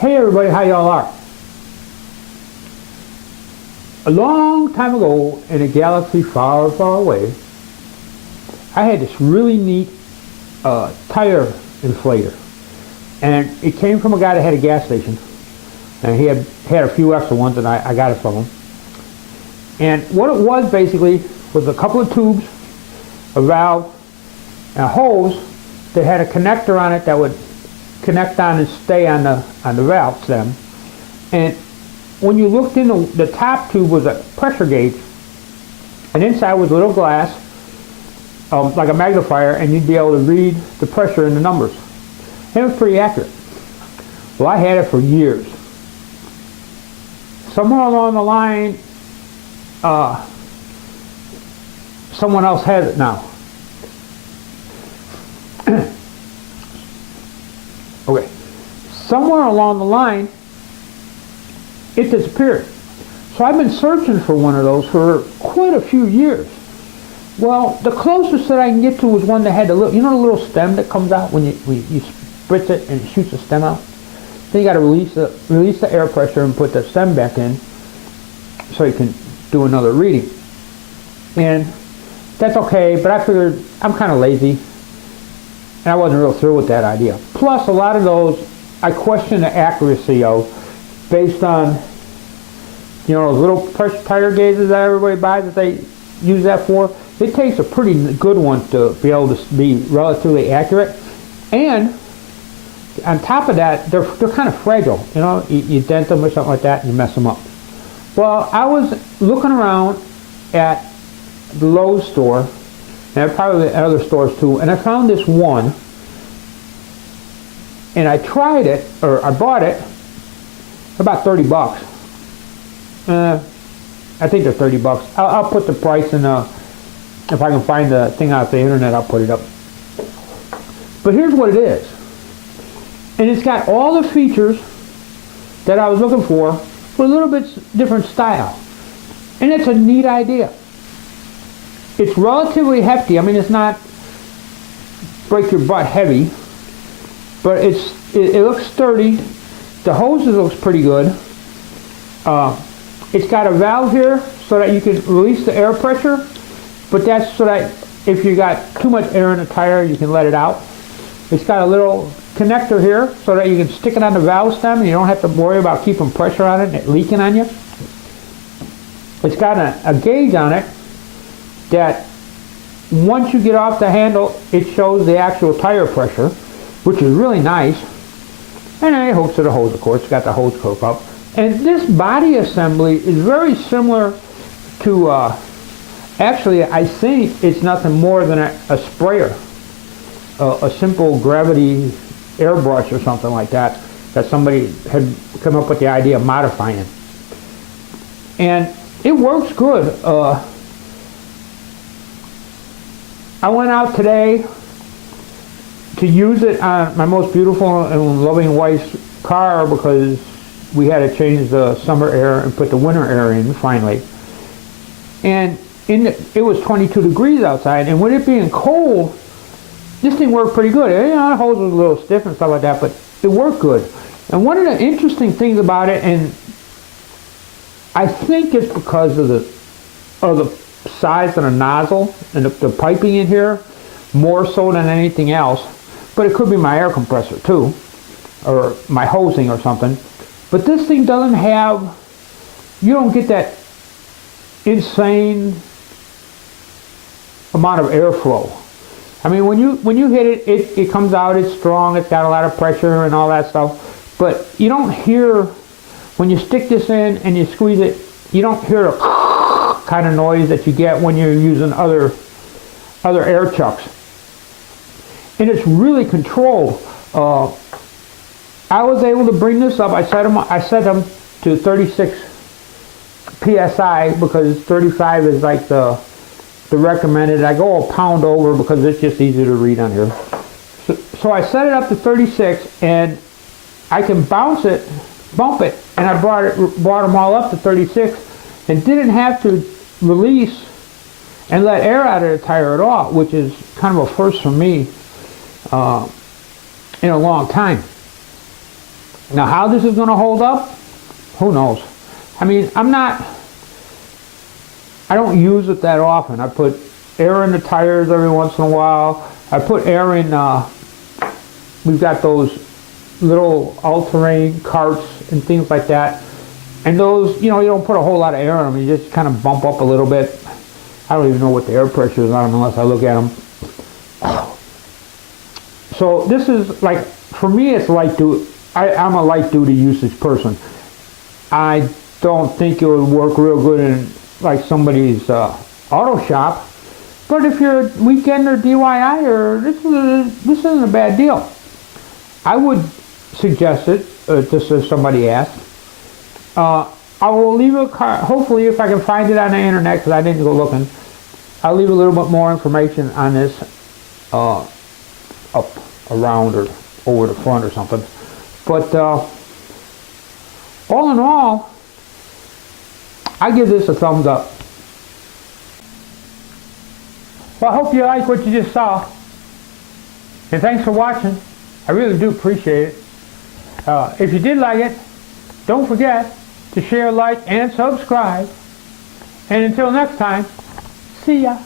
Hey everybody, how y'all are? A long time ago in a galaxy far, far away, I had this really neat tire inflator. And it came from a guy that had a gas station. And he had a few extra ones, and I got it from him. And what it was basically was a couple of tubes, a valve, and a hose that had a connector on it that would connect on and stay on the valve stem. And when you looked in the top tube was a pressure gauge, and inside was a little glass, like a magnifier, and you'd be able to read the pressure and the numbers. And it was pretty accurate. Well, I had it for years. Somewhere along the line, someone else has it now. Okay. Somewhere along the line, it disappeared. So I've been searching for one of those for quite a few years. Well, the closest that I can get to was one that had the little, the little stem that comes out when you spritz it and it shoots the stem out. Then you got to release the air pressure and put the stem back in so you can do another reading. And that's okay, but I figured I'm kind of lazy and I wasn't real thrilled with that idea. Plus, a lot of those I question the accuracy of based on those little pressure tire gauges that everybody buys that they use that for. It takes a pretty good one to be able to be relatively accurate. And on top of that, they're kind of fragile. You dent them or something like that and you mess them up. Well, I was looking around at the Lowe's store, and probably at other stores too, and I found this one, and I tried it, or I bought it for about 30 bucks. I think they're 30 bucks. I'll put the price in, if I can find the thing out the internet, I'll put it up. But here's what it is. And it's got all the features that I was looking for a little bit different style. And it's a neat idea. It's relatively hefty. I mean, it's not break your butt heavy, but it looks sturdy. The hose looks pretty good. It's got a valve here so that you can release the air pressure, but that's so that if you got too much air in the tire, you can let it out. It's got a little connector here so that you can stick it on the valve stem and you don't have to worry about keeping pressure on it and it leaking on you. It's got a gauge on it that once you get off the handle, it shows the actual tire pressure, which is really nice. And then it hooks to the hose, of course. It's got the hose hook up. And this body assembly is very similar to, actually, I think it's nothing more than a sprayer. A simple gravity airbrush or something like that somebody had come up with the idea of modifying. And it works good. I went out today to use it on my most beautiful and loving wife's car because we had to change the summer air and put the winter air in finally. And it was 22 degrees outside, and with it being cold, this thing worked pretty good. The hose was a little stiff and stuff like that, but it worked good. And one of the interesting things about it, and I think it's because of the size of the nozzle and the piping in here, more so than anything else, but it could be my air compressor too, or my hosing or something. But this thing doesn't have, you don't get that insane amount of airflow. I mean, when you hit it, it comes out, it's strong, it's got a lot of pressure and all that stuff, but you don't hear, when you stick this in and you squeeze it, you don't hear a kind of noise that you get when you're using other air chucks. And it's really controlled. I was able to bring this up. I set them to 36 psi because 35 is like the recommended. I go a pound over because it's just easier to read on here. So I set it up to 36, and I can bump it, and I brought them all up to 36, and didn't have to release and let air out of the tire at all, which is kind of a first for me in a long time. Now how this is going to hold up, who knows? I mean, I don't use it that often. I put air in the tires every once in a while. I put air in, we've got those little all-terrain carts and things like that. And those, you don't put a whole lot of air in them. You just kind of bump up a little bit. I don't even know what the air pressure is on them unless I look at them. So this is like, for me it's light duty. I'm a light duty usage person. I don't think it would work real good in like somebody's auto shop. But if you're a weekend or DIY, or this isn't a bad deal. I would suggest it, just as somebody asked. I will leave a card, hopefully if I can find it on the internet, because I didn't go looking. I'll leave a little bit more information on this up around or over the front or something. But all in all, I give this a thumbs up. Well, I hope you like what you just saw. And thanks for watching. I really do appreciate it. If you did like it, don't forget to share, like, and subscribe. And until next time, see ya.